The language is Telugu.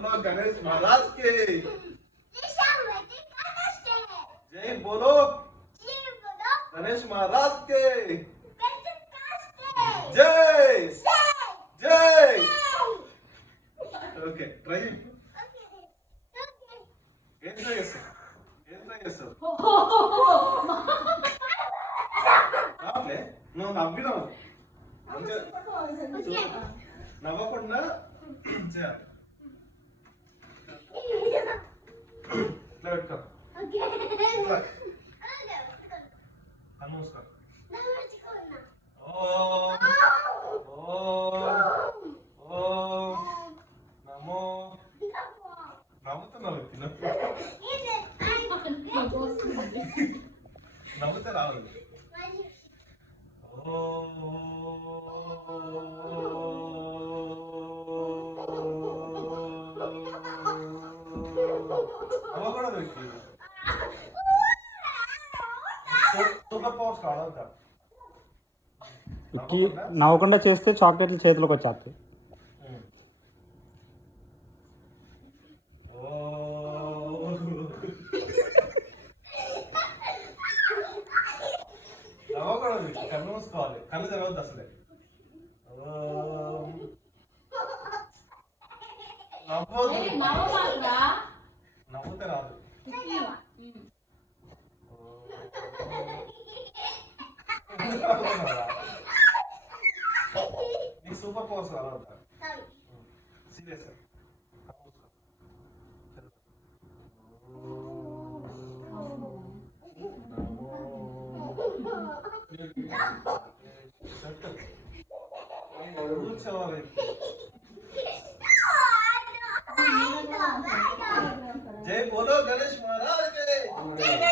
बोलो गणेश महाराज के जय बोलो गणेश महाराज के जय जय ఓకే ట్రై ఏం ట్రై చేస్తావు రావట్లే నువ్వు నవ్వినావు నవ్వకుండా చేయాలి ఇట్లా పెట్టుకో నమస్కారం నమో నవ్వుతున్నారు నవ్వుతే రావాలి నవ్వకూడదు సూపర్ పవర్స్ కావాలంట నవ్వకుండా చేస్తే చాక్లెట్లు చేతిలోకి వచ్చేస్తాయి. నవ్వకూడదు కన్ను మూసుకోవాలి కళ్ళు తెరవద్దు అసలే నవ్వద్దు నవ్వుతే రాదు నీకు సూపర్ పవర్స్ కావాలంట సీరియస్ కూర్చోవాలి जय बोलो गणेश महाराज के